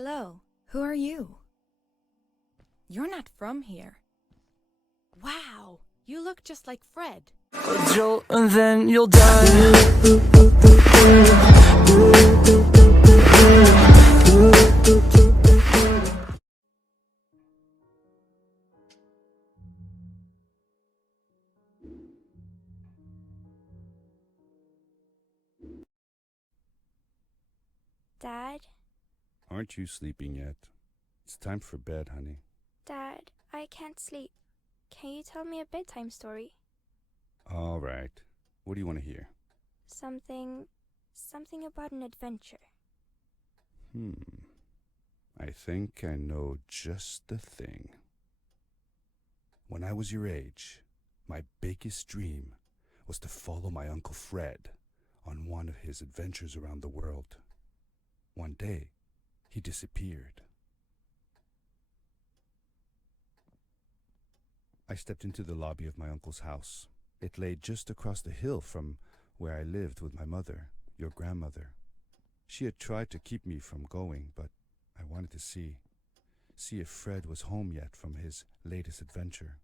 Hello, who are you? You're not from here. Wow, you look just like Fred. A jolt and then you'll die. Dad? Aren't you sleeping yet? It's time for bed, honey. Dad, I can't sleep. Can you tell me a bedtime story? All right. What do you want to hear? Something about an adventure. I think I know just the thing. When I was your age, my biggest dream was to follow my Uncle Fred on one of his adventures around the world. One day, he disappeared. I stepped into the lobby of my uncle's house. It lay just across the hill from where I lived with my mother, your grandmother. She had tried to keep me from going, but I wanted to see if Fred was home yet from his latest adventure.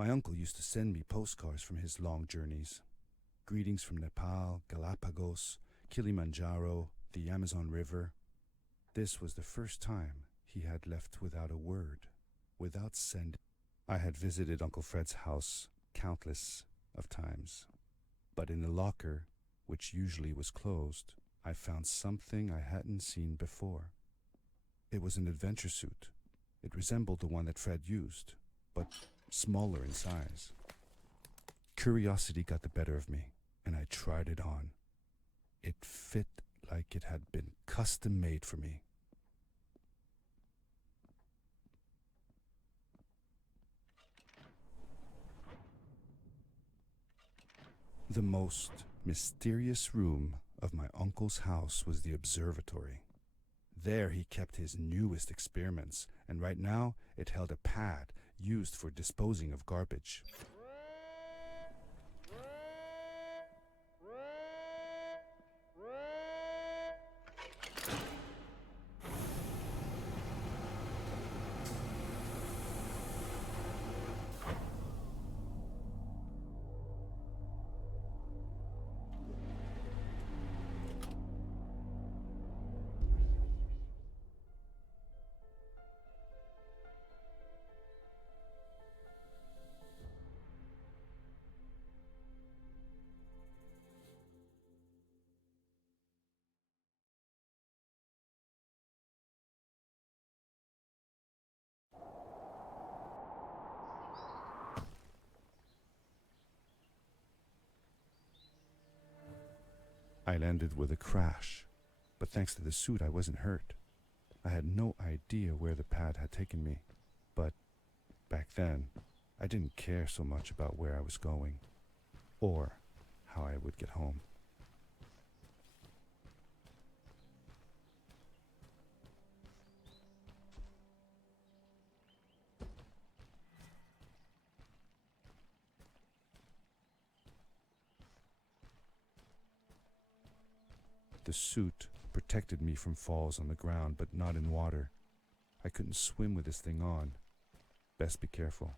My uncle used to send me postcards from his long journeys. Greetings from Nepal, Galapagos, Kilimanjaro, the Amazon River. This was the first time he had left without a word, without sending. I had visited Uncle Fred's house countless of times, but in the locker, which usually was closed, I found something I hadn't seen before. It was an adventure suit. It resembled the one that Fred used, but smaller in size. Curiosity got the better of me, and I tried it on. It fit like it had been custom made for me. The most mysterious room of my uncle's house was the observatory. There he kept his newest experiments, and right now it held a pad used for disposing of garbage. I landed with a crash, but thanks to the suit I wasn't hurt. I had no idea where the pad had taken me, but back then I didn't care so much about where I was going or how I would get home. The suit protected me from falls on the ground, but not in water. I couldn't swim with this thing on. Best be careful.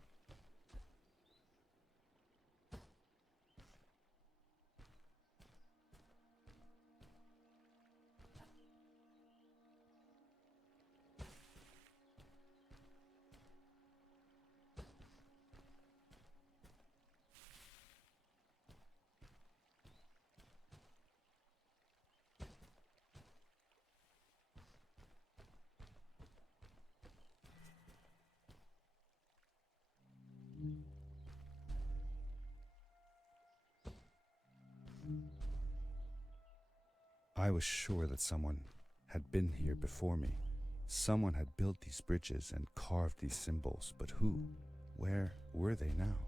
I was sure that someone had been here before me. Someone had built these bridges and carved these symbols, but who? Where were they now?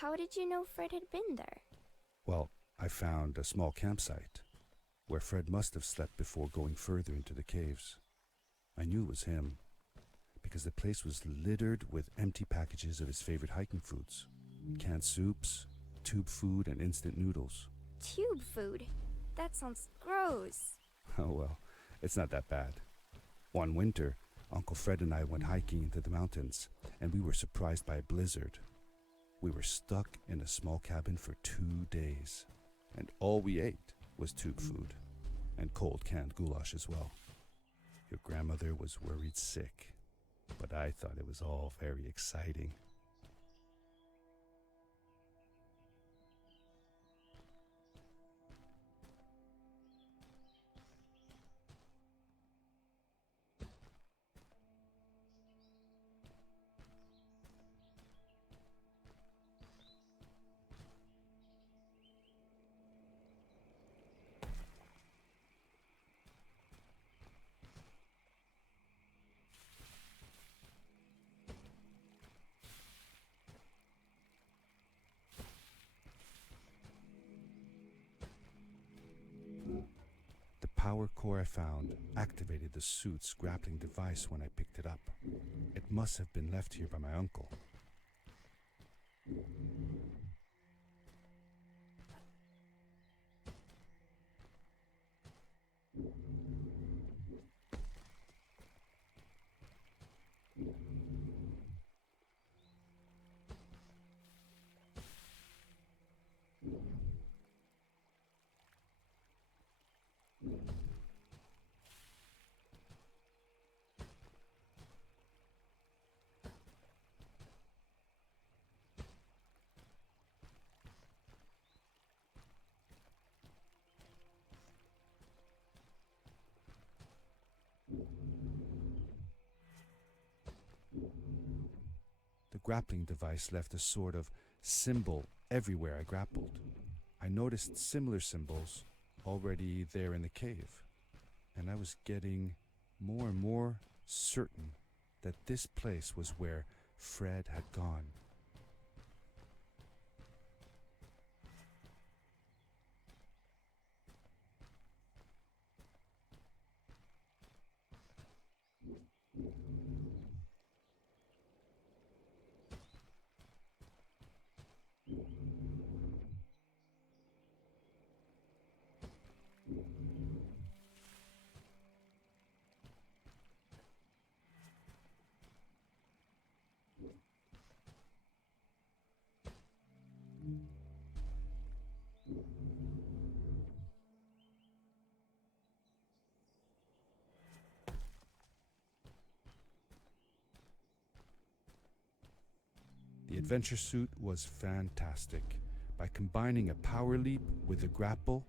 How did you know Fred had been there? Well, I found a small campsite where Fred must have slept before going further into the caves. I knew it was him because the place was littered with empty packages of his favorite hiking foods. Canned soups, tube food, and instant noodles. Tube food? That sounds gross. Oh well, it's not that bad. One winter, Uncle Fred and I went hiking into the mountains, and we were surprised by a blizzard. We were stuck in a small cabin for 2 days, and all we ate was tube food, and cold canned goulash as well. Your grandmother was worried sick, but I thought it was all very exciting. The power core I found activated the suit's grappling device when I picked it up. It must have been left here by my uncle. The grappling device left a sort of symbol everywhere I grappled. I noticed similar symbols already there in the cave, and I was getting more and more certain that this place was where Fred had gone. The adventure suit was fantastic. By combining a power leap with a grapple,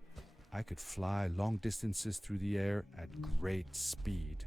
I could fly long distances through the air at great speed.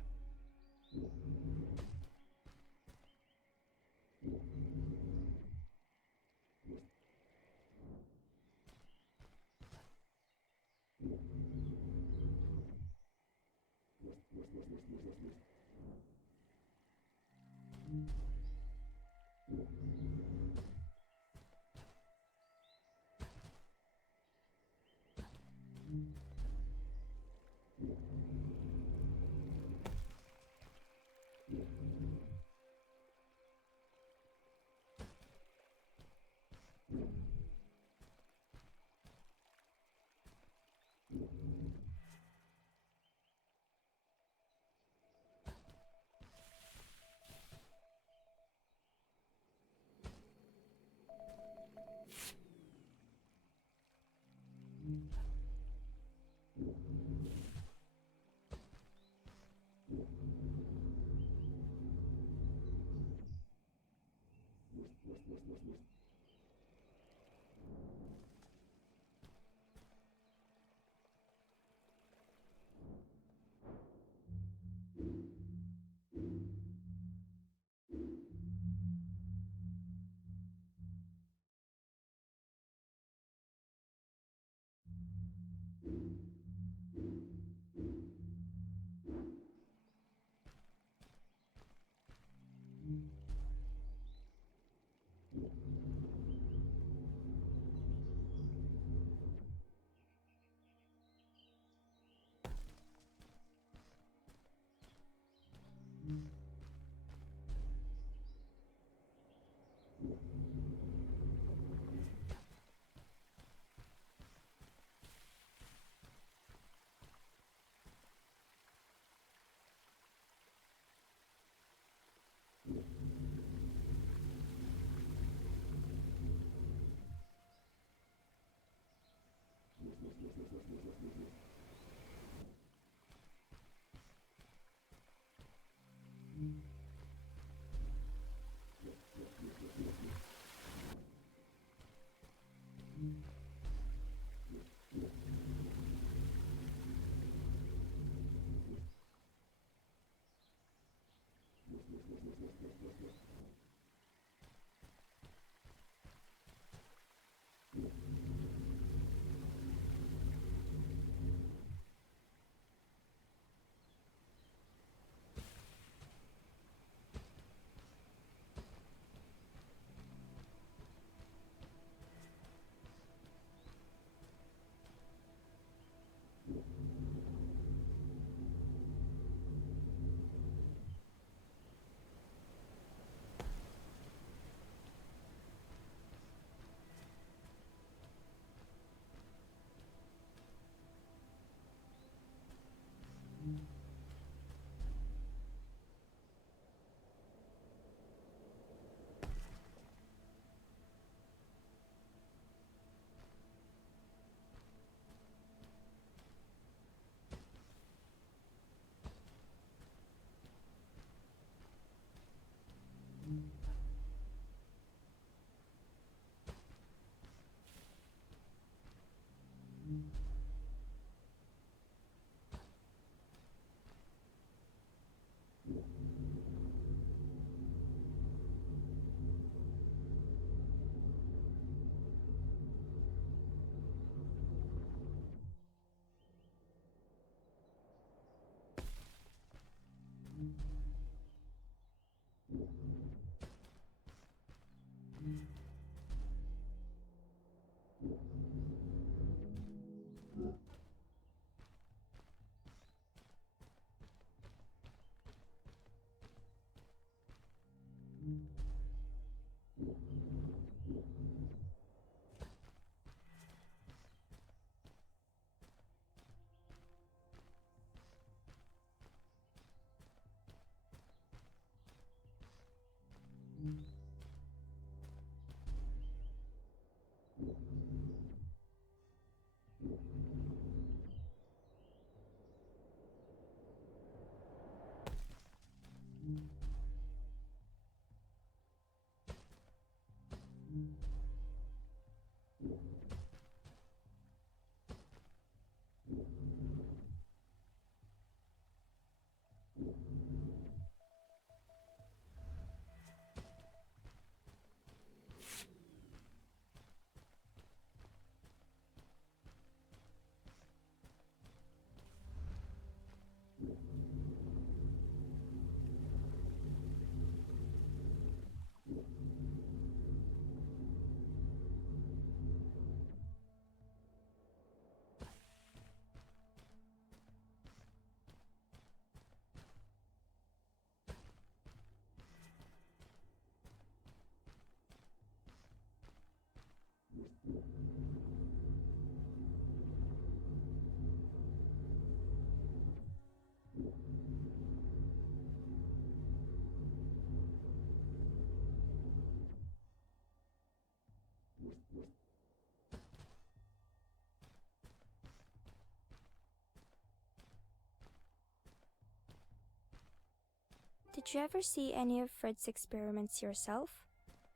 Did you ever see any of Fred's experiments yourself?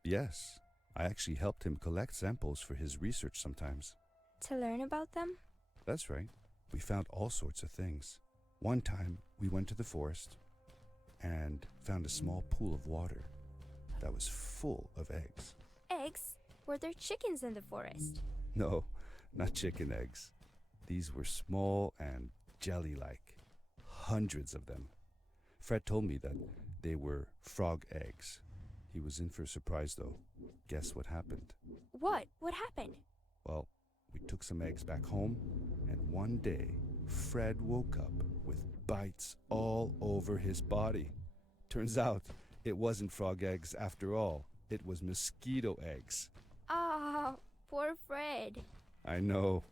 Yes, I actually helped him collect samples for his research sometimes. To learn about them? That's right. We found all sorts of things. One time, we went to the forest and found a small pool of water that was full of eggs. Eggs? Were there chickens in the forest? No, not chicken eggs. These were small and jelly-like. Hundreds of them. Fred told me that they were frog eggs. He was in for a surprise, though. Guess what happened? What? What happened? Well, we took some eggs back home, and one day, Fred woke up with bites all over his body. Turns out, it wasn't frog eggs after all. It was mosquito eggs. Ah, poor Fred. I know.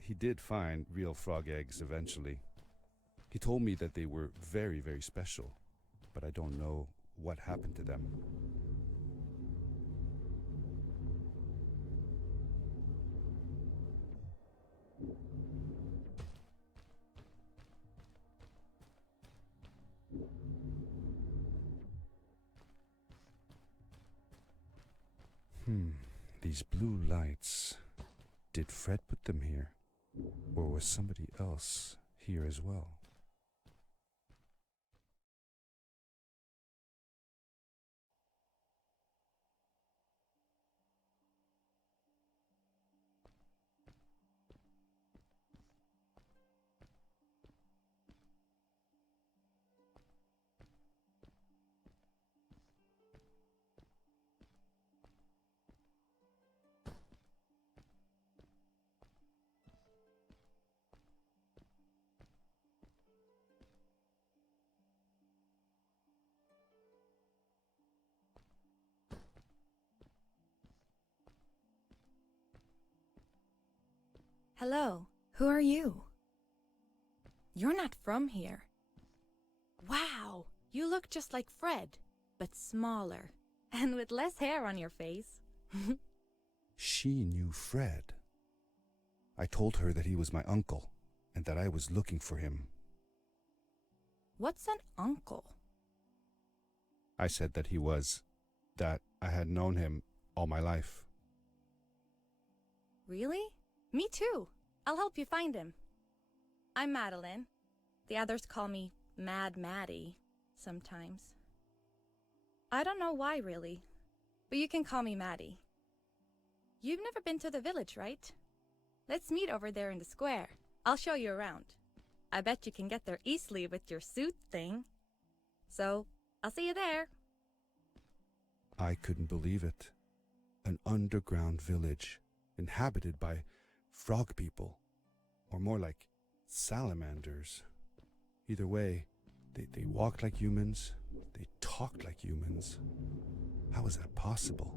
He did find real frog eggs eventually. He told me that they were very, very special, but I don't know what happened to them. These blue lights. Did Fred put them here? Or was somebody else here as well? Hello, who are you? You're not from here. Wow, you look just like Fred, but smaller, and with less hair on your face. She knew Fred. I told her that he was my uncle, and that I was looking for him. What's an uncle? I said that I had known him all my life. Really? Me too. I'll help you find him. I'm Madeline. The others call me Mad Maddie sometimes. I don't know why, really, but you can call me Maddie. You've never been to the village, right? Let's meet over there in the square. I'll show you around. I bet you can get there easily with your suit thing. So, I'll see you there. I couldn't believe it. An underground village inhabited by frog people, or more like salamanders. Either way, they walked like humans, they talked like humans. How is that possible?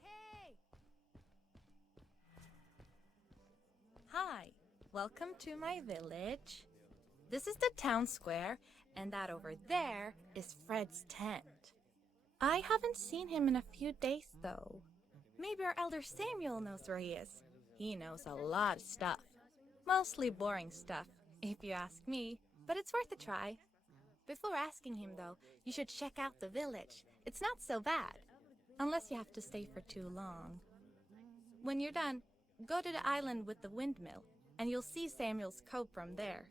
Hey! Hi, welcome to my village. This is the town square, and that over there is Fred's tent. I haven't seen him in a few days, though. Maybe our elder Samuel knows where he is. He knows a lot of stuff. Mostly boring stuff, if you ask me, but it's worth a try. Before asking him, though, you should check out the village. It's not so bad, unless you have to stay for too long. When you're done, go to the island with the windmill, and you'll see Samuel's cove from there.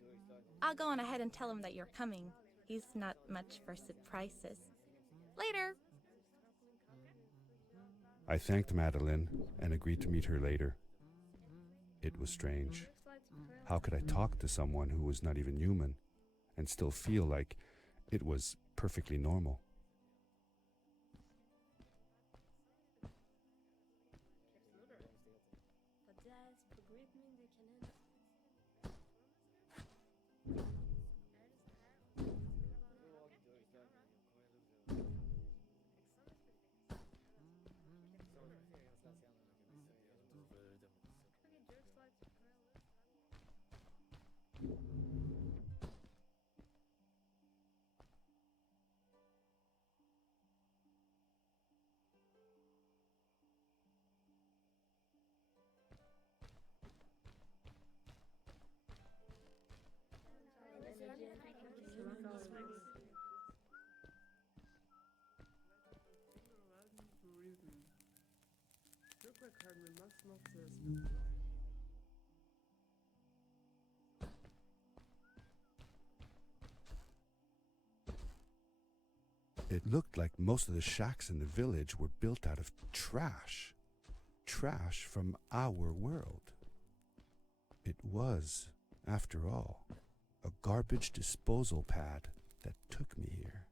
I'll go on ahead and tell him that you're coming. He's not much for surprises. Later! I thanked Madeline and agreed to meet her later. It was strange. How could I talk to someone who was not even human and still feel like it was perfectly normal? It looked like most of the shacks in the village were built out of trash. Trash from our world. It was, after all, a garbage disposal pad that took me here.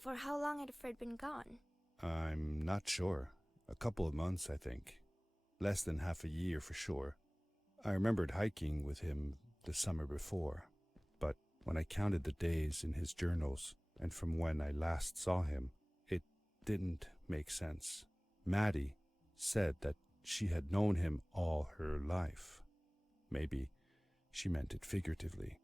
For how long had Fred been gone? I'm not sure. A couple of months, I think. Less than half a year for sure. I remembered hiking with him the summer before, but when I counted the days in his journals and from when I last saw him, it didn't make sense. Maddie said that she had known him all her life. Maybe she meant it figuratively.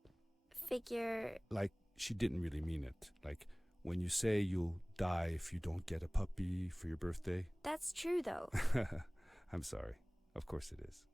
Like, she didn't really mean it. Like, when you say you'll die if you don't get a puppy for your birthday. That's true, though. I'm sorry. Of course it is.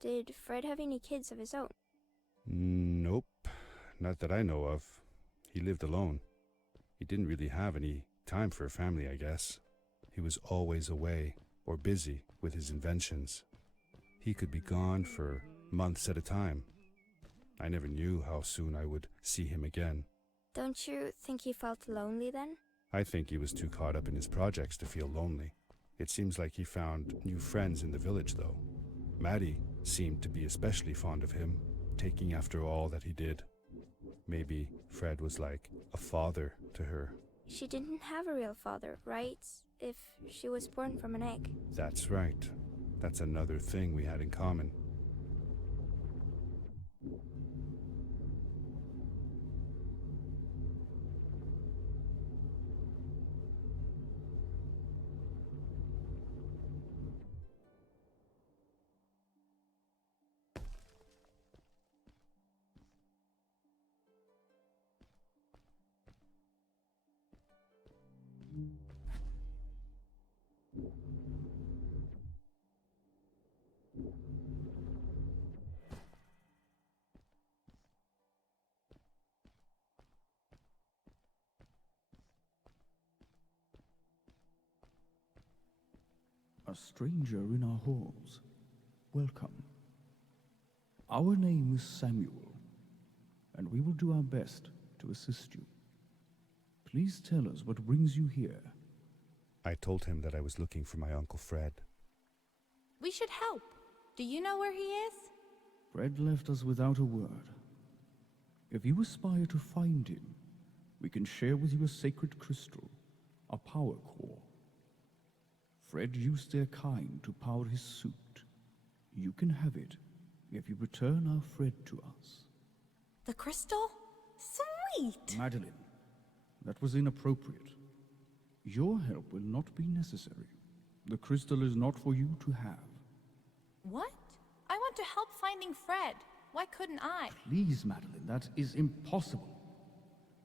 Did Fred have any kids of his own? Nope. Not that I know of. He lived alone. He didn't really have any time for a family, I guess. He was always away or busy with his inventions. He could be gone for months at a time. I never knew how soon I would see him again. Don't you think he felt lonely then? I think he was too caught up in his projects to feel lonely. It seems like he found new friends in the village, though. Maddie seemed to be especially fond of him, taking after all that he did. Maybe Fred was like a father to her. She didn't have a real father, right? If she was born from an egg. That's right. That's another thing we had in common. A stranger in our halls. Welcome. Our name is Samuel, and we will do our best to assist you. Please tell us what brings you here. I told him that I was looking for my Uncle Fred. We should help. Do you know where he is? Fred left us without a word. If you aspire to find him, we can share with you a sacred crystal, a power core. Fred used their kind to power his suit. You can have it if you return our Fred to us. The crystal? Sweet! Madeline, that was inappropriate. Your help will not be necessary. The crystal is not for you to have. What? I want to help finding Fred. Why couldn't I? Please, Madeline, that is impossible.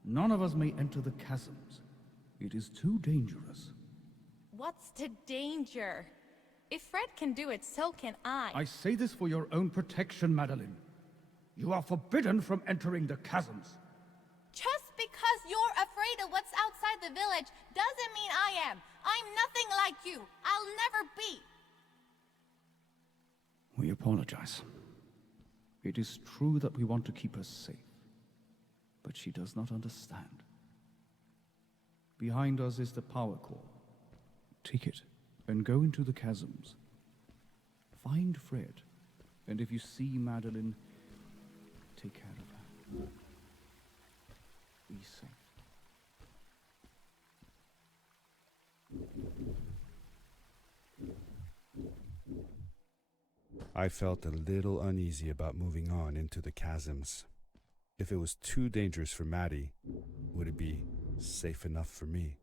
None of us may enter the chasms. It is too dangerous. What's the danger? If Fred can do it, so can I. I say this for your own protection, Madeline. You are forbidden from entering the chasms. Just because you're afraid of what's outside the village doesn't mean I am. I'm nothing like you. I'll never be. We apologize. It is true that we want to keep her safe, but she does not understand. Behind us is the power core. Take it and go into the chasms. Find Fred, and if you see Madeline, take care of her. Be safe. I felt a little uneasy about moving on into the chasms. If it was too dangerous for Maddie, would it be safe enough for me?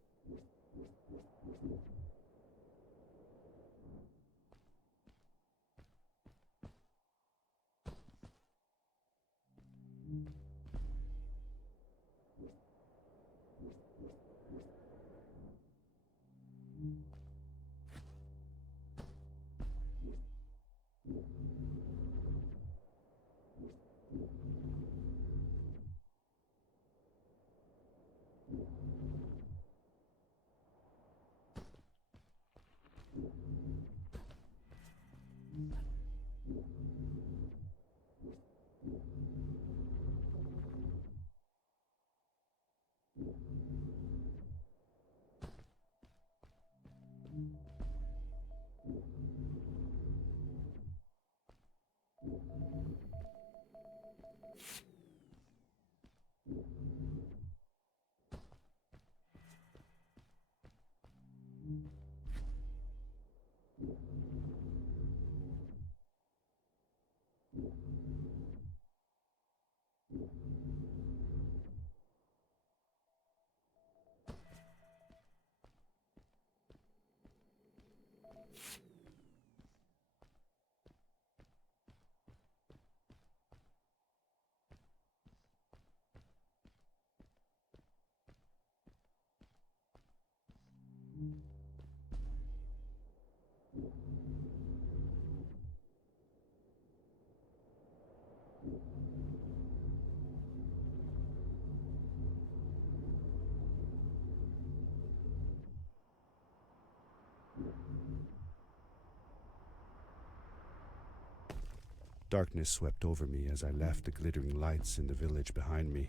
Darkness swept over me as I left the glittering lights in the village behind me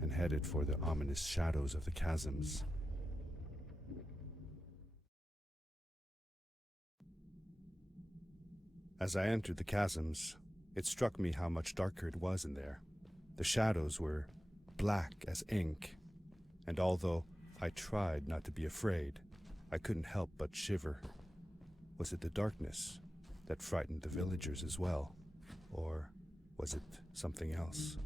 and headed for the ominous shadows of the chasms. As I entered the chasms, it struck me how much darker it was in there. The shadows were black as ink, and although I tried not to be afraid, I couldn't help but shiver. Was it the darkness that frightened the villagers as well? Or was it something else?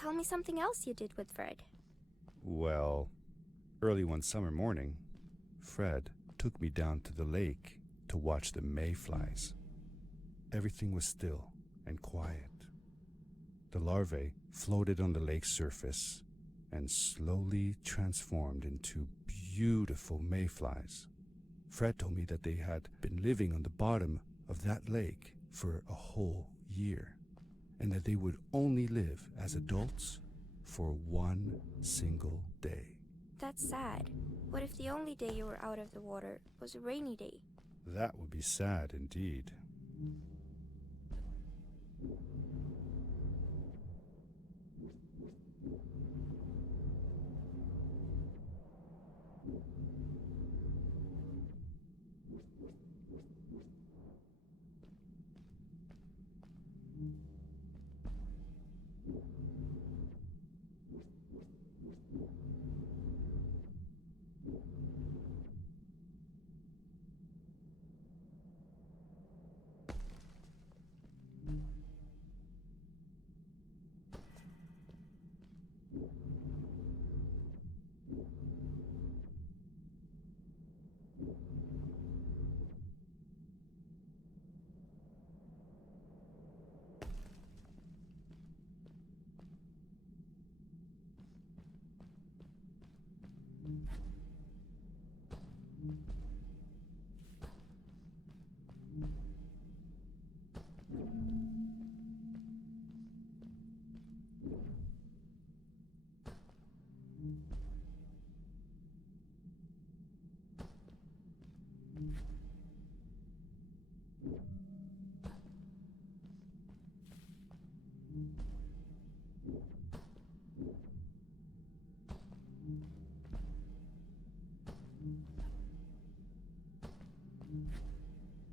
Tell me something else you did with Fred. Well, early one summer morning, Fred took me down to the lake to watch the mayflies. Everything was still and quiet. The larvae floated on the lake's surface and slowly transformed into beautiful mayflies. Fred told me that they had been living on the bottom of that lake for a whole year, and that they would only live as adults for one single day. That's sad. What if the only day you were out of the water was a rainy day? That would be sad indeed.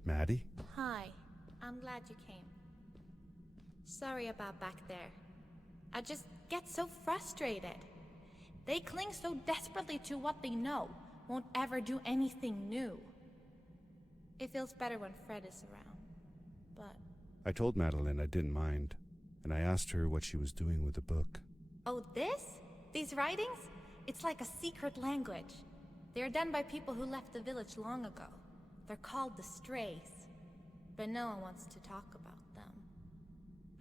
Maddie? Hi, I'm glad you came. Sorry about back there. I just get so frustrated. They cling so desperately to what they know, won't ever do anything new. It feels better when Fred is around, but... I told Madeline I didn't mind, and I asked her what she was doing with the book. Oh, this? These writings? It's like a secret language. They are done by people who left the village long ago. They're called the Strays, but no one wants to talk about them.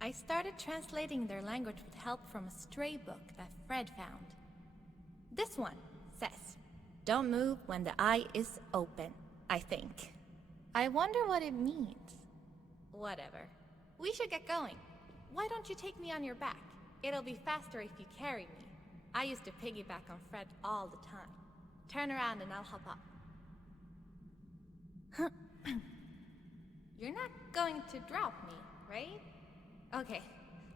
I started translating their language with help from a stray book that Fred found. This one says, "Don't move when the eye is open," I think. I wonder what it means. Whatever. We should get going. Why don't you take me on your back? It'll be faster if you carry me. I used to piggyback on Fred all the time. Turn around and I'll hop up. You're not going to drop me, right? Okay,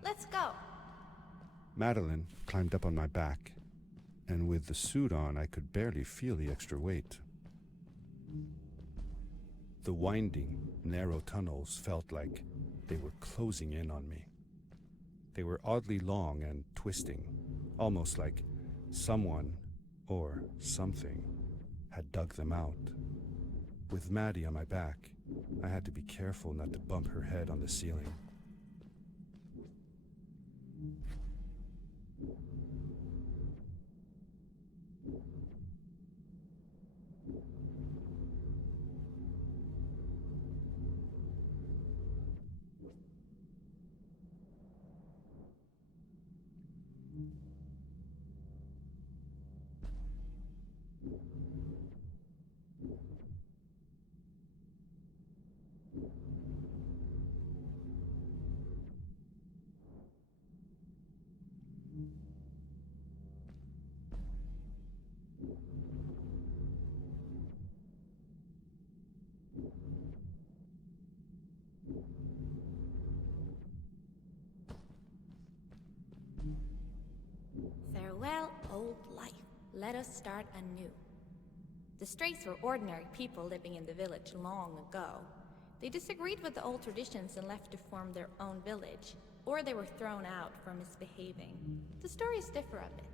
let's go. Madeline climbed up on my back, and with the suit on, I could barely feel the extra weight. The winding, narrow tunnels felt like they were closing in on me. They were oddly long and twisting, almost like someone or something had dug them out. With Maddie on my back, I had to be careful not to bump her head on the ceiling. Farewell, old life. Let us start anew. The Strays were ordinary people living in the village long ago. They disagreed with the old traditions and left to form their own village, or they were thrown out for misbehaving. The stories differ a bit.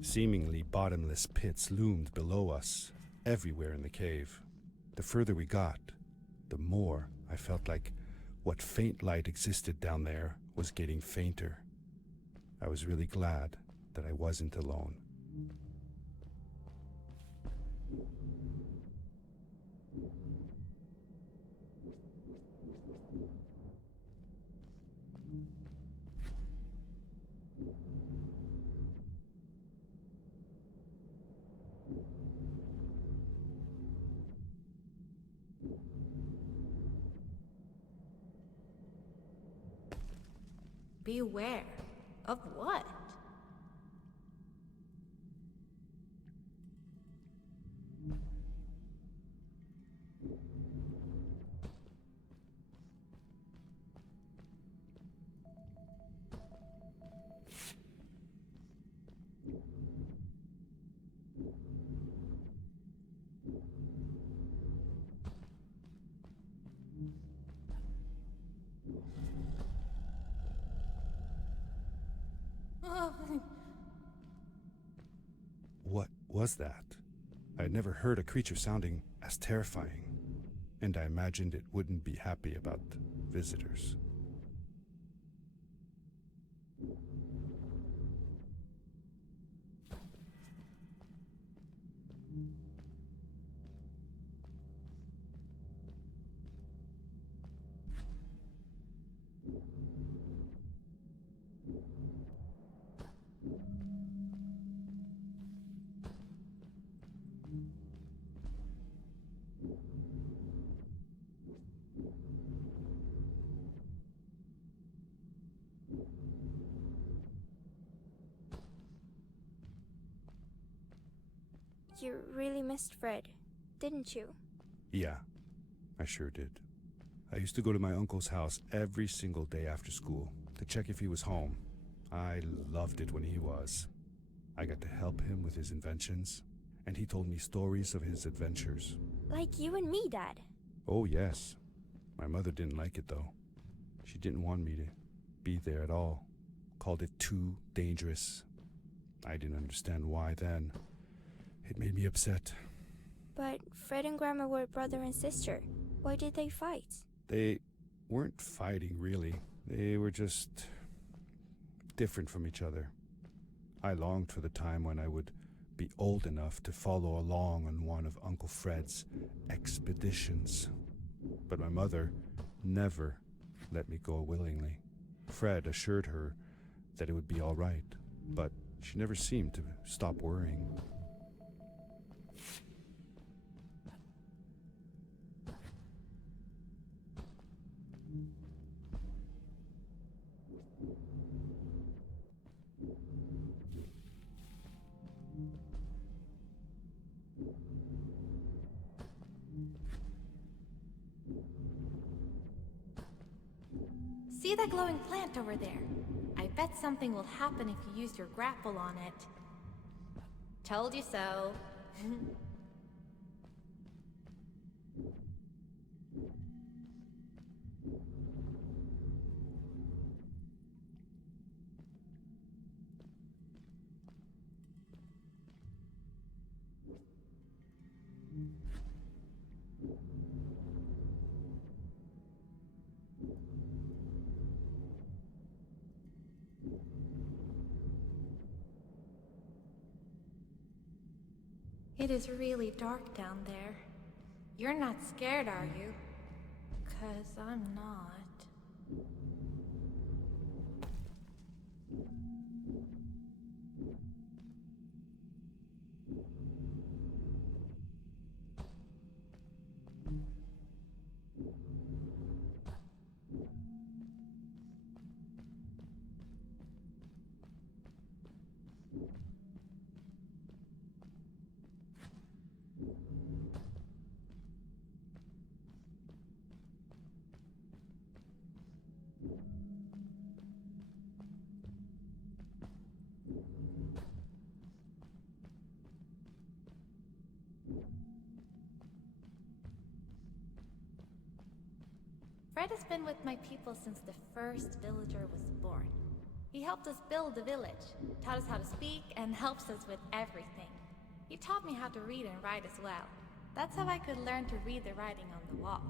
Seemingly bottomless pits loomed below us, everywhere in the cave. The further we got, the more I felt like what faint light existed down there was getting fainter. I was really glad that I wasn't alone. Beware. Of what? What was that? I had never heard a creature sounding as terrifying, and I imagined it wouldn't be happy about visitors. You really missed Fred, didn't you? Yeah, I sure did. I used to go to my uncle's house every single day after school to check if he was home. I loved it when he was. I got to help him with his inventions, and he told me stories of his adventures. Like you and me, Dad. Oh, yes. My mother didn't like it, though. She didn't want me to be there at all. Called it too dangerous. I didn't understand why then. It made me upset. But Fred and Grandma were brother and sister. Why did they fight? They weren't fighting, really. They were just different from each other. I longed for the time when I would be old enough to follow along on one of Uncle Fred's expeditions. But my mother never let me go willingly. Fred assured her that it would be all right, but she never seemed to stop worrying. See that glowing plant over there? I bet something will happen if you use your grapple on it. Told you so. It is really dark down there. You're not scared, are you? 'Cause I'm not. Fred has been with my people since the first villager was born. He helped us build the village, taught us how to speak, and helps us with everything. He taught me how to read and write as well. That's how I could learn to read the writing on the walls.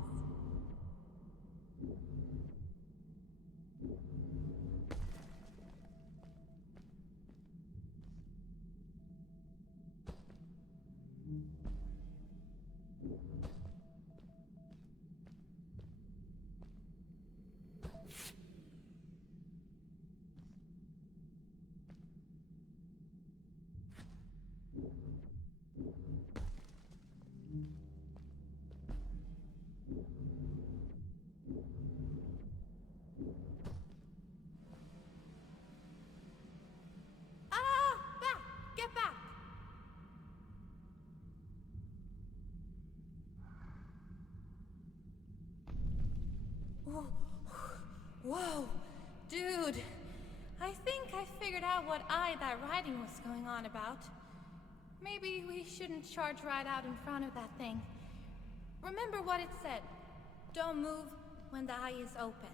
Back! Get back! Whoa! Dude! I think I figured out what that writing was going on about. Maybe we shouldn't charge right out in front of that thing. Remember what it said. Don't move when the eye is open.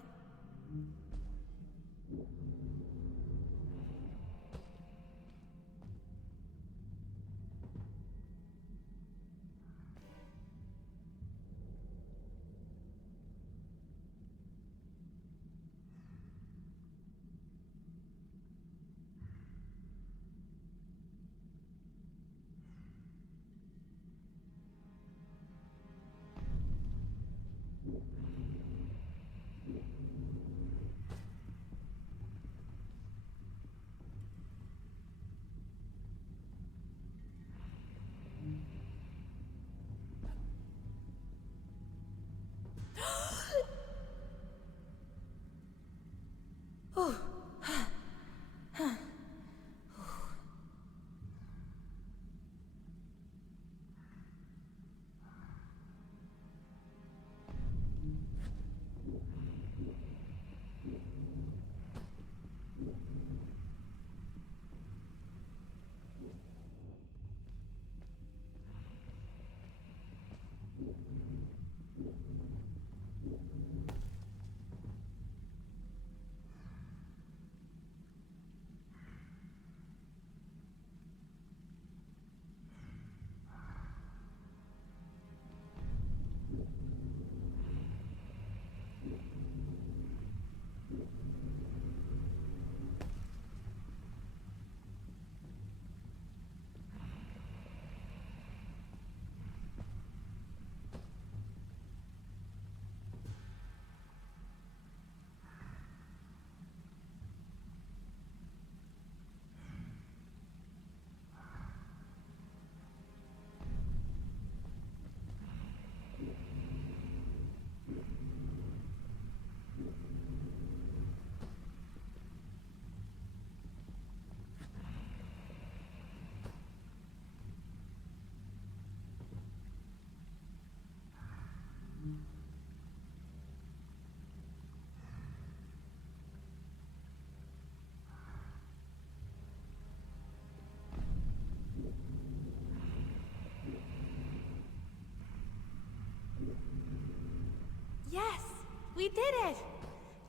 We did it!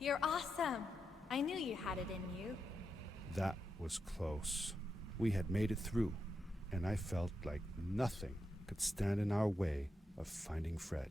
You're awesome. I knew you had it in you. That was close. We had made it through, and I felt like nothing could stand in our way of finding Fred.